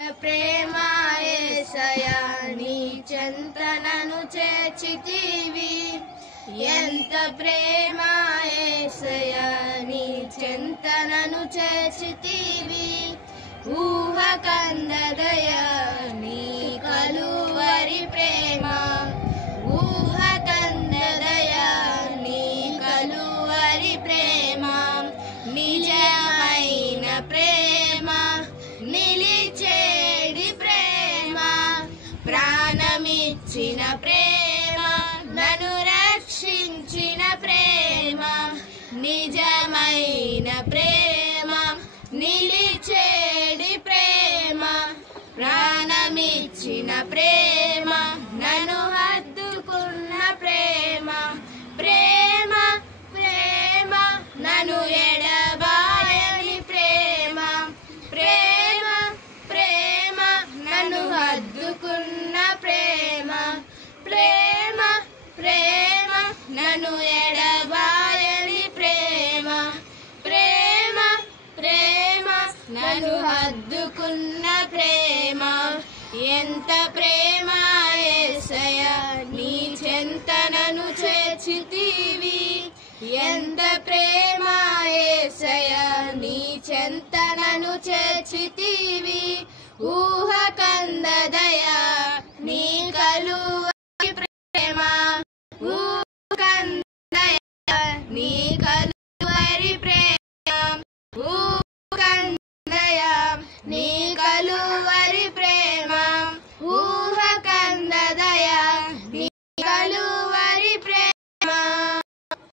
ప్రేమ యేసయ్యా నీ చెంతనను చేర్చితివి. ఎంత ప్రేమ యేసయ్యా నీ చెంతనను చేర్చితివి. ఊహ కందదయా నీ కలువరి ప్రేమ. ఊహ కందదయా నీ కలువరి ప్రేమ. నిజమైన ప్రేమ, నిలిచేడి ప్రేమ, ప్రాణమిచ్చిన ప్రేమ, నన్ను రక్షించిన ప్రేమ. నిజమైన ప్రేమ, నిలిచేడి ప్రేమ, ప్రాణమిచ్చిన ప్రేమ, నన్ను హత్తుకున్న ప్రేమ. ప్రేమ ప్రేమ నన్ను ఎడబాయని ప్రేమ. ప్రేమ ప్రేమ నన్ను హత్తుకున్న ప్రేమ. ప్రేమ ప్రేమ నన్ను ఎడబాయని ప్రేమ. ప్రేమ ప్రేమ నన్ను హత్తుకున్న ప్రేమ. ఎంత ప్రేమ యేసయ్యా నీ చెంతనను చేర్చితివి. ఎంత ప్రేమ యేసయ్యా నీ చెంతనను చేర్చితివి. ఊహ కందదయా నీ కలువరి ప్రేమ.